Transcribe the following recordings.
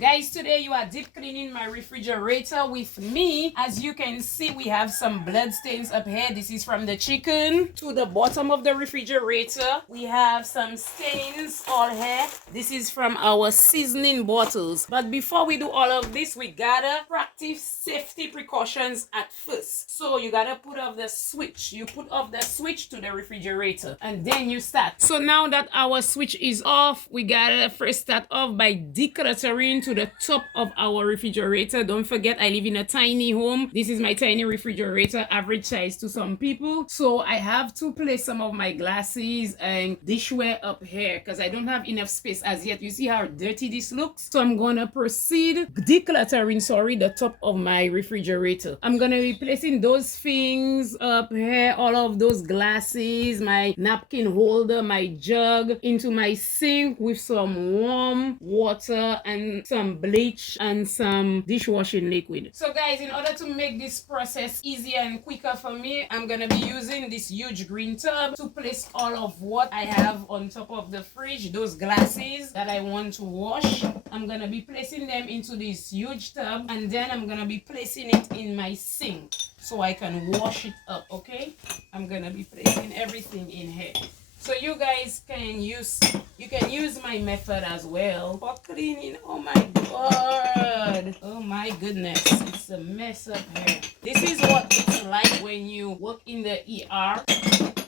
Guys, today you are deep cleaning my refrigerator with me. As you can see, we have some blood stains up here. This is from the chicken. To the bottom of the refrigerator, we have some stains all here. This is from our seasoning bottles. But before we do all of this, we gotta practice safety precautions at first. So you gotta put off the switch. You put off the switch to the refrigerator and then you start. So now that our switch is off, we gotta first start off by decluttering to the top of our refrigerator. Don't forget, I live in a tiny home. This is my tiny refrigerator, average size to some people. So I have to place some of my glasses and dishware up here because I don't have enough space as yet. You see how dirty this looks? So I'm gonna proceed decluttering, the top of my refrigerator. I'm gonna be placing those things up here, all of those glasses, my napkin holder, my jug, into my sink with some warm water and some bleach and some dishwashing liquid. So guys, in order to make this process easier and quicker for me, I'm gonna be using this huge green tub to place all of what I have on top of the fridge, those glasses that I want to wash. I'm gonna be placing them into this huge tub and then I'm gonna be placing it in my sink so I can wash it up. Okay, I'm gonna be placing everything in here. So you guys can use my method as well for cleaning. Oh my god. Oh my goodness. It's a mess up here. This is what it's like when you work in the ER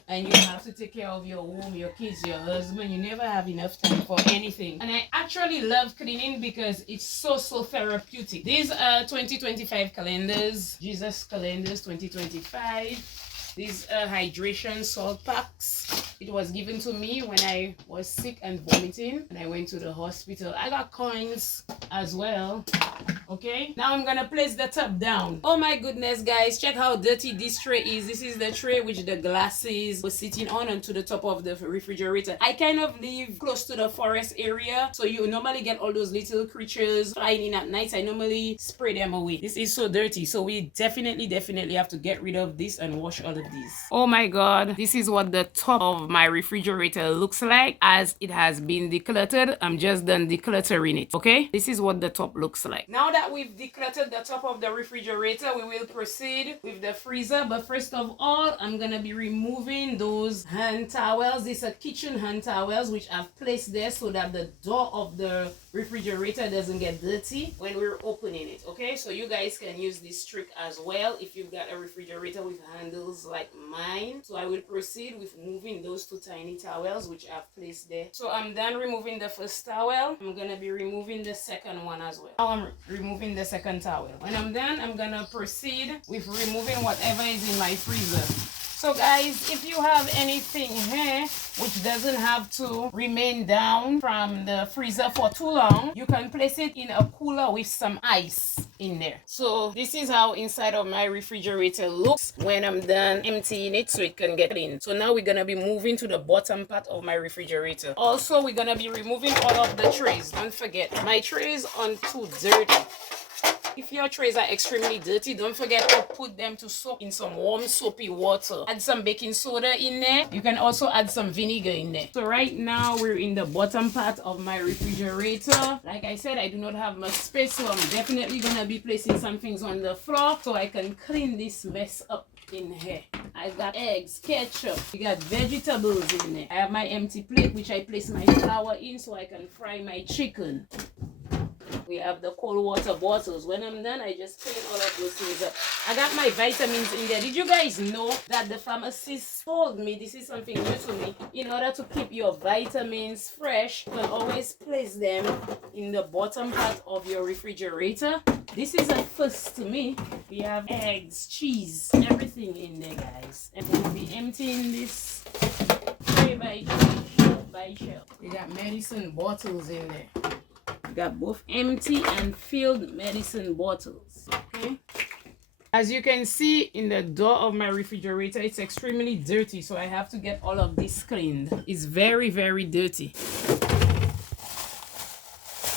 and you have to take care of your home, your kids, your husband. You never have enough time for anything. And I actually love cleaning because it's so therapeutic. These are 2025 calendars, Jesus calendars 2025. These hydration salt packs. It was given to me when I was sick and vomiting and I went to the hospital. I got coins as well. Okay, now I'm gonna place the top down. Oh my goodness, guys, check how dirty this tray is. This is the tray which the glasses were sitting on onto the top of the refrigerator. I kind of live close to the forest area, so you normally get all those little creatures flying in at night. I normally spray them away. This is so dirty, so we definitely have to get rid of this and wash all of these. Oh my god, this is what the top of my refrigerator looks like as it has been decluttered. I'm just done decluttering it. Okay, this is what the top looks like. Now that we've decluttered the top of the refrigerator, we will proceed with the freezer. But first of all, I'm gonna be removing those hand towels. These are kitchen hand towels which I've placed there so that the door of the refrigerator doesn't get dirty when we're opening it. Okay, so you guys can use this trick as well if you've got a refrigerator with handles like mine. So I will proceed with moving those two tiny towels which I've placed there. So I'm done removing the first towel. I'm gonna be removing the second one as well. Now I'm removing the second towel. When I'm done, I'm gonna proceed with removing whatever is in my freezer. So guys, if you have anything here which doesn't have to remain down from the freezer for too long, you can place it in a cooler with some ice in there. So this is how inside of my refrigerator looks when I'm done emptying it so it can get clean. So now we're gonna be moving to the bottom part of my refrigerator. Also, we're gonna be removing all of the trays. Don't forget, my trays aren't too dirty. If your trays are extremely dirty, don't forget to put them to soak in some warm soapy water. Add some baking soda in there. You can also add some vinegar in there. So right now we're in the bottom part of my refrigerator. Like I said, I do not have much space, so I'm definitely gonna be placing some things on the floor so I can clean this mess up in here. I got eggs, ketchup, we got vegetables in there. I have my empty plate which I place my flour in so I can fry my chicken. We have the cold water bottles. When I'm done, I just clean all of those things up. I got my vitamins in there. Did you guys know that the pharmacist told me, this is something new to me, in order to keep your vitamins fresh, you can always place them in the bottom part of your refrigerator. This is a first to me. We have eggs, cheese, everything in there, guys. And we'll be emptying this tray by tray, shelf by shelf. We got medicine bottles in there. Got both empty and filled medicine bottles. Okay, as you can see in the door of my refrigerator, it's extremely dirty, so I have to get all of this cleaned. It's very dirty.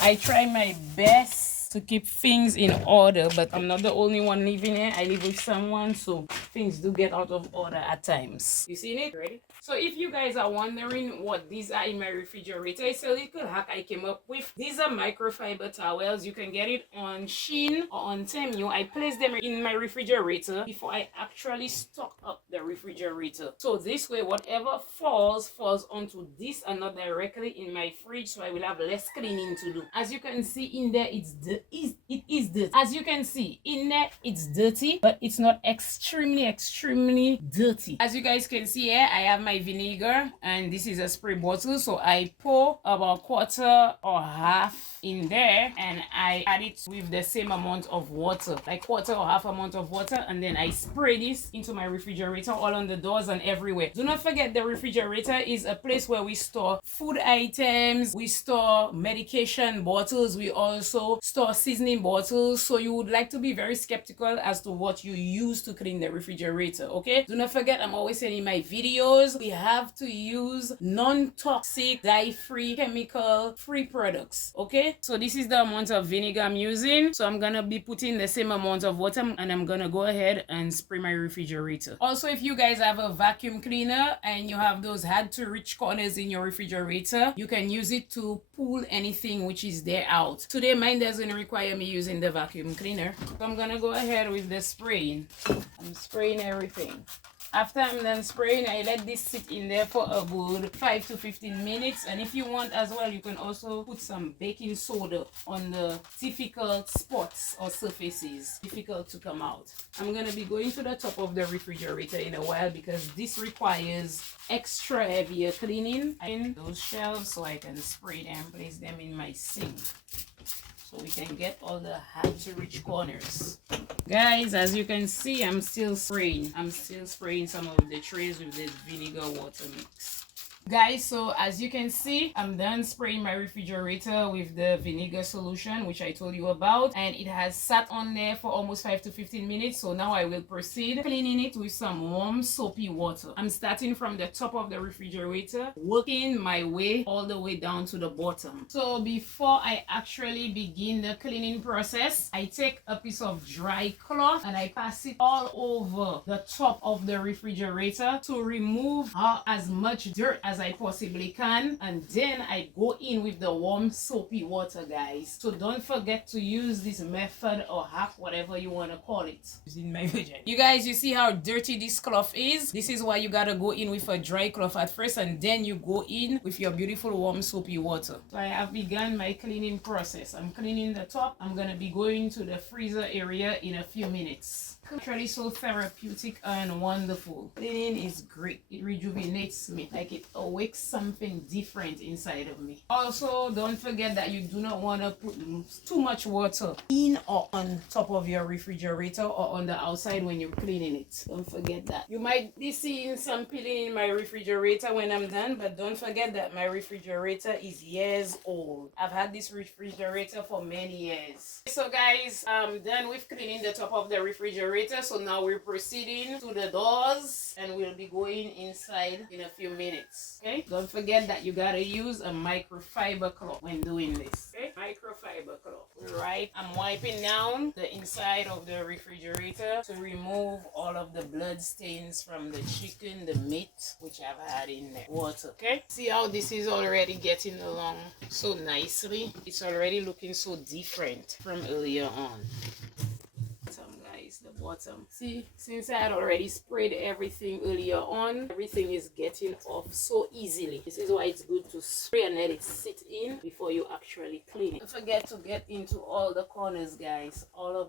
I try my best to keep things in order, but I'm not the only one living here. I live with someone, so things do get out of order at times. You seen it? Ready? So if you guys are wondering what these are in my refrigerator, it's a little hack I came up with. These are microfiber towels. You can get it on Shein or on Temu. I place them in my refrigerator before I actually stock up the refrigerator. So this way, whatever falls onto this and not directly in my fridge, so I will have less cleaning to do. As you can see in there, it is dirty. As you can see in there, it's dirty, but it's not extremely dirty. As you guys can see here, I have my vinegar, and this is a spray bottle, so I pour about quarter or half in there, and I add it with the same amount of water, like quarter or half amount of water, and then I spray this into my refrigerator all on the doors and everywhere. Do not forget, the refrigerator is a place where we store food items, we store medication bottles, we also store seasoning bottles, so you would like to be very skeptical as to what you use to clean the refrigerator. Okay, do not forget, I'm always saying in my videos, we have to use non-toxic, dye-free, chemical-free products. Okay, so this is the amount of vinegar I'm using, so I'm gonna be putting the same amount of water, and I'm gonna go ahead and spray my refrigerator. Also, if you guys have a vacuum cleaner and you have those hard to reach corners in your refrigerator, you can use it to pull anything which is there out. Today mine doesn't require me using the vacuum cleaner, so I'm gonna go ahead with the spraying. I'm spraying everything. After I'm done spraying, I let this sit in there for a good 5 to 15 minutes. And if you want as well, you can also put some baking soda on the difficult spots or surfaces, difficult to come out. I'm going to be going to the top of the refrigerator in a while because this requires extra heavier cleaning. In those shelves so I can spray them, place them in my sink, so we can get all the hard to reach corners. Guys, as you can see, I'm still spraying some of the trays with this vinegar water mix. Guys, so as you can see, I'm done spraying my refrigerator with the vinegar solution, which I told you about, and it has sat on there for almost 5 to 15 minutes. So now I will proceed cleaning it with some warm soapy water. I'm starting from the top of the refrigerator, working my way all the way down to the bottom. So before I actually begin the cleaning process, I take a piece of dry cloth and I pass it all over the top of the refrigerator to remove as much dirt as I possibly can, and then I go in with the warm soapy water, guys. So don't forget to use this method or hack, whatever you want to call it. In my vagina. You guys, you see how dirty this cloth is? This is why you gotta go in with a dry cloth at first, and then you go in with your beautiful warm soapy water. So I have begun my cleaning process. I'm cleaning the top. I'm gonna be going to the freezer area in a few minutes. Actually so therapeutic and wonderful. Cleaning is great. It rejuvenates me, like it awakes something different inside of me. Also, don't forget that you do not want to put too much water in or on top of your refrigerator or on the outside when you're cleaning it. Don't forget that. You might be seeing some peeling in my refrigerator when I'm done, but don't forget that my refrigerator is years old. I've had this refrigerator for many years. So guys, I'm done with cleaning the top of the refrigerator. So now we're proceeding to the doors and we'll be going inside in a few minutes. Okay, don't forget that you gotta use a microfiber cloth when doing this. Okay, microfiber cloth. Right, I'm wiping down the inside of the refrigerator to remove all of the blood stains from the chicken, the meat which I've had in there. Water. Okay, see how this is already getting along so nicely. It's already looking so different from earlier on. The bottom. See, since I had already sprayed everything earlier on, everything is getting off so easily. This is why it's good to spray and let it sit in before you actually clean it. Don't forget to get into all the corners, guys.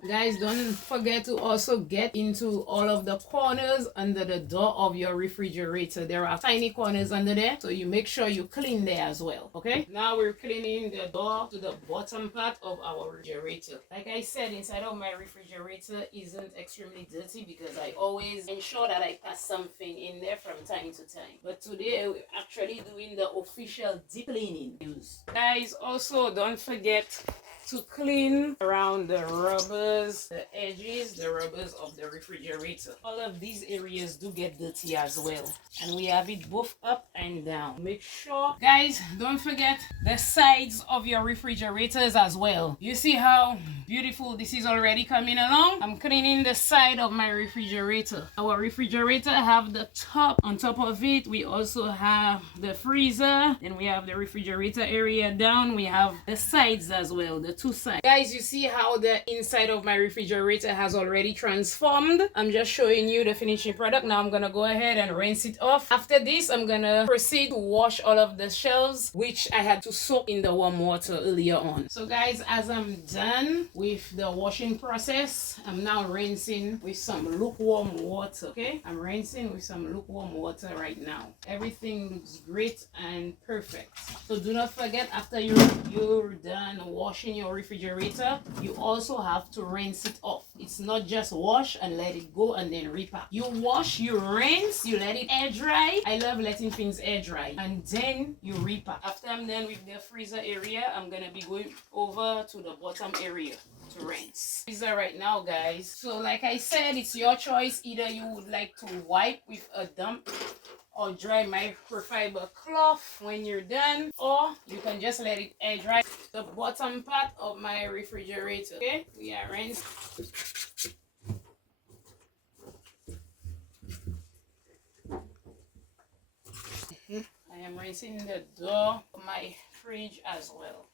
Guys, don't forget to also get into all of the corners under the door of your refrigerator. There are tiny corners under there, so you make sure you clean there as well. Okay, now we're cleaning the door to the bottom part of our refrigerator. Like I said, inside of my refrigerator is isn't extremely dirty because I always ensure that I pass something in there from time to time. But today we're actually doing the official deep cleaning use. Guys, also don't forget to clean around the rubbers, the edges, the rubbers of the refrigerator. All of these areas do get dirty as well. And we have it both up and down. Make sure, guys, don't forget the sides of your refrigerators as well. You see how beautiful this is already coming along? I'm cleaning the side of my refrigerator. Our refrigerator have the top. On top of it, we also have the freezer. Then we have the refrigerator area down. We have the sides as well, the two sides. Guys, you see how the inside of my refrigerator has already transformed. I'm just showing you the finishing product. Now I'm gonna go ahead and rinse it off. After this, I'm gonna proceed to wash all of the shelves, which I had to soak in the warm water earlier on. So guys, as I'm done with the washing process, I'm now rinsing with some lukewarm water. Okay, I'm rinsing with some lukewarm water right now. Everything looks great and perfect. So do not forget, after you're done washing your refrigerator, you also have to rinse it off. It's not just wash and let it go and then repack. You wash, you rinse, you let it air dry. I love letting things air dry, and then you repack. After I'm done with the freezer area, I'm gonna be going over to the bottom area to rinse. Freezer right now, guys. So like I said, it's your choice. Either you would like to wipe with a damp or dry microfiber cloth when you're done, or you can just let it air dry. The bottom part of my refrigerator. Okay, we are rinsed. I am rinsing the door of my fridge as well,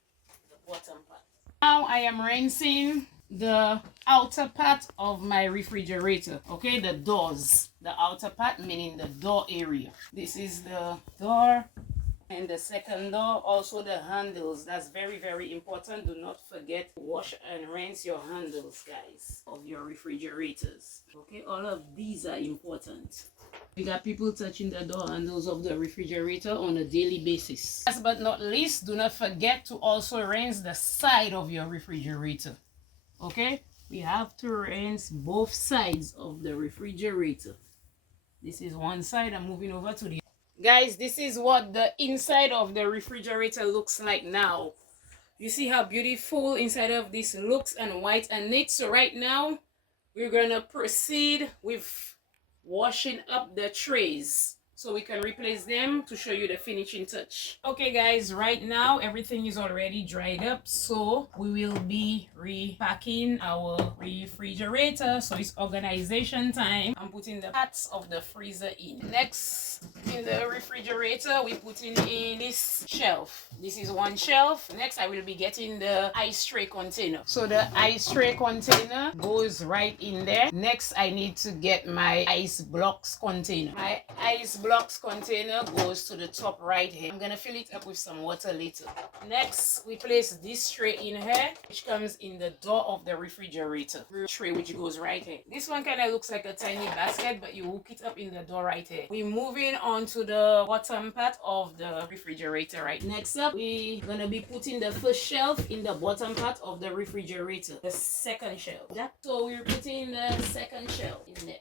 the bottom part. Now I am rinsing the outer part of my refrigerator. Okay, the doors, the outer part, meaning the door area. This is the door, and the second door, also the handles. That's very, very important. Do not forget to wash and rinse your handles, guys, of your refrigerators. Okay, all of these are important. We got people touching the door handles of the refrigerator on a daily basis. Last but not least, do not forget to also rinse the side of your refrigerator. Okay, we have to rinse both sides of the refrigerator. This is one side. I'm moving over to the guys. This is what the inside of the refrigerator looks like now. You see how beautiful inside of this looks, and white and neat. So right now we're gonna proceed with washing up the trays so we can replace them to show you the finishing touch. Okay guys, right now everything is already dried up, so we will be repacking our refrigerator. So it's organization time. I'm putting the parts of the freezer in. Next, in the refrigerator, we putting in this shelf. This is one shelf. Next, I will be getting the ice tray container. So the ice tray container goes right in there. Next, I need to get my ice blocks container. My ice blocks container goes to the top right here. I'm gonna fill it up with some water later. Next, we place this tray in here, which comes in the door of the refrigerator. Tray which goes right here. This one kind of looks like a tiny basket, but you hook it up in the door right here. We're moving on to the bottom part of the refrigerator right. Next up, we're gonna be putting the first shelf in the bottom part of the refrigerator. The second shelf. So we're putting the second shelf in there.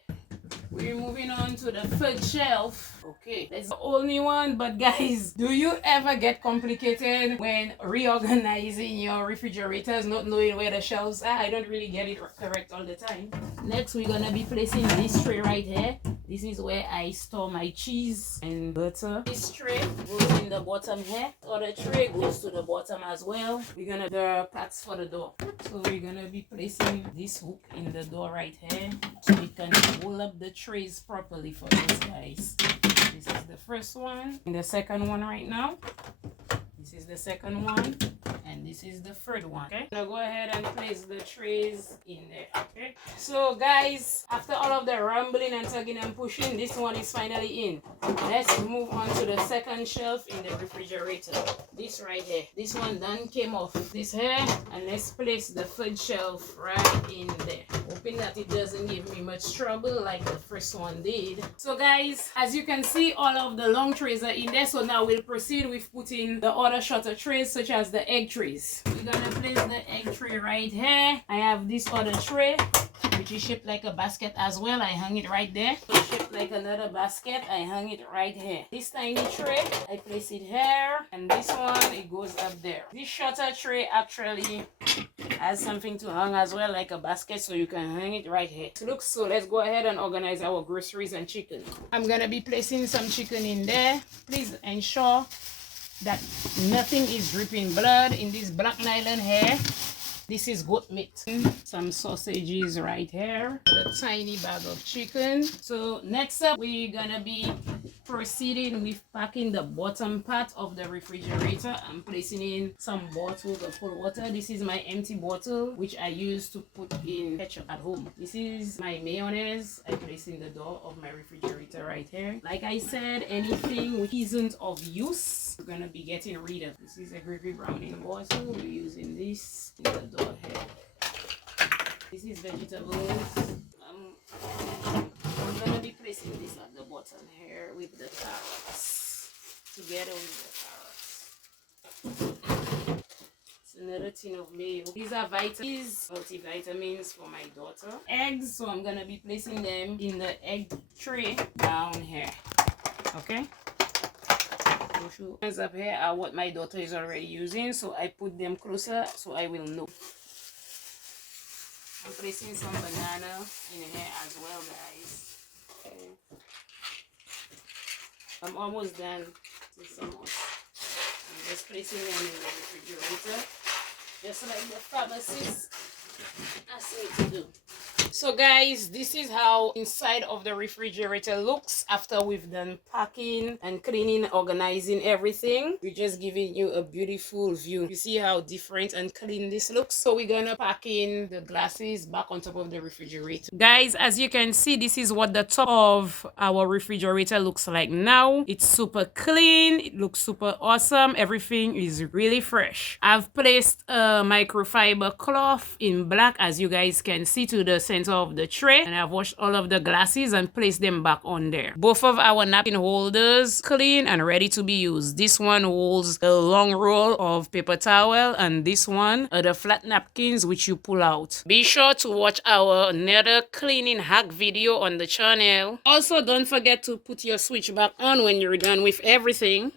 We're moving on to the third shelf. Okay, that's the only one. But guys, do you ever get complicated when reorganizing your refrigerators, not knowing where the shelves are? I don't really get it correct all the time. Next, we're gonna be placing this tray right here. This is where I store my cheese and butter. This tray goes in the bottom here. The other tray goes to the bottom as well. We're gonna the parts for the door. So we're gonna be placing this hook in the door right here so we can hold up the trays properly for us, guys. This is the first one, and the second one right now. This is the second one, and this is the third one. Okay, now go ahead and place the trays in there. Okay, so guys, after all of the rumbling and tugging and pushing, this one is finally in. Let's move on to the second shelf in the refrigerator. This right here, this one done came off this here, and let's place the third shelf right in there, hoping that it doesn't give me much trouble like the first one did. So guys, as you can see, all of the long trays are in there. So now we'll proceed with putting the other shorter trays, such as the egg trays. We're gonna place the egg tray right here. I have this other tray. which is shaped like a basket as well. I hung it right there. So shaped like another basket, I hung it right here. This tiny tray, I place it here, and this one, it goes up there. This shorter tray actually has something to hang as well, like a basket, so you can hang it right here. So let's go ahead and organize our groceries and chicken. I'm gonna be placing some chicken in there. Please ensure that nothing is dripping blood in this black nylon here. This is goat meat. Some sausages right here. A tiny bag of chicken. So next up, we're gonna be proceeding with packing the bottom part of the refrigerator. I'm placing in some bottles of cold water. This is my empty bottle, which I use to put in ketchup at home. This is my mayonnaise. I place in the door of my refrigerator right here. Like I said, anything which isn't of use, we're gonna be getting rid of. This is a gravy browning bottle. We're using this in the door here. This is vegetables. I'm gonna be placing this at the bottom here with the carrots, together with the carrots. It's another tin of mayo. These are vitamins, multivitamins for my daughter. Eggs, so I'm gonna be placing them in the egg tray down here. Okay. Ones up here are what my daughter is already using, so I put them closer so I will know. I'm placing some banana in here as well, guys. Okay. I'm almost done with some more. I'm just placing them in the refrigerator, just like the pharmacist asked me to do. So guys, this is how inside of the refrigerator looks after we've done packing and cleaning, organizing everything. We're just giving you a beautiful view. You see how different and clean this looks. So we're gonna pack in the glasses back on top of the refrigerator. Guys, as you can see, this is what the top of our refrigerator looks like now. It's super clean. It looks super awesome. Everything is really fresh. I've placed a microfiber cloth in black, as you guys can see, to the center of the tray, and I've washed all of the glasses and placed them back on there. Both of our napkin holders clean and ready to be used. This one holds a long roll of paper towel, and this one are the flat napkins which you pull out. Be sure to watch our another cleaning hack video on the channel. Also, don't forget to put your switch back on when you're done with everything.